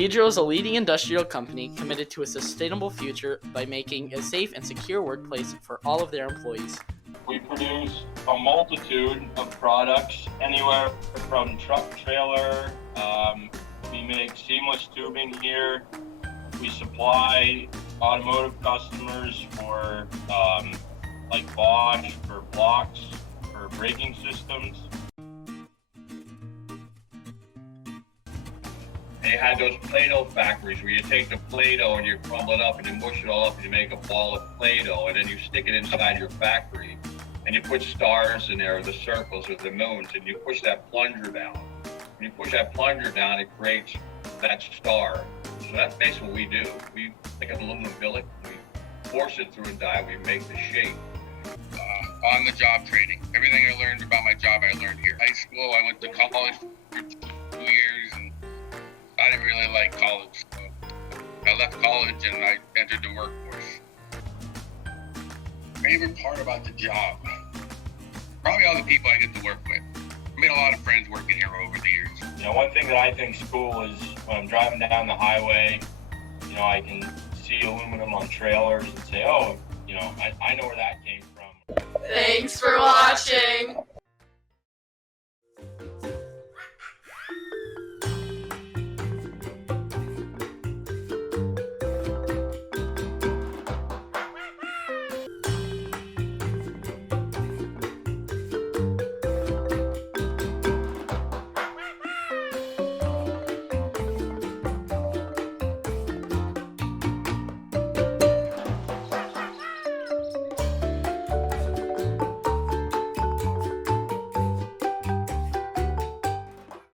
Hydro is a leading industrial company committed to a sustainable future by making a safe and secure workplace for all of their employees. We produce a multitude of products, anywhere from truck, trailer. We make seamless tubing here. We supply automotive customers for like Bosch, for blocks, for braking systems. They had those Play-Doh factories where you take the Play-Doh and you crumble it up and you mush it all up and you make a ball of Play-Doh, and then you stick it inside your factory and you put stars in there, or the circles or the moons, and you push that plunger down. When you push that plunger down, it creates that star. So that's basically what we do. We take an aluminum billet, we force it through a die, we make the shape. On-the-job training. Everything I learned about my job, I learned here. High school, I went to college for 2 years, and I didn't really like college. So I left college and I entered the workforce. Favorite part about the job? Probably all the people I get to work with. I made a lot of friends working here over the years. You know, one thing that I think's cool is when I'm driving down the highway, you know, I can see aluminum on trailers and say, oh, you know, I know where that came from. Thanks for watching.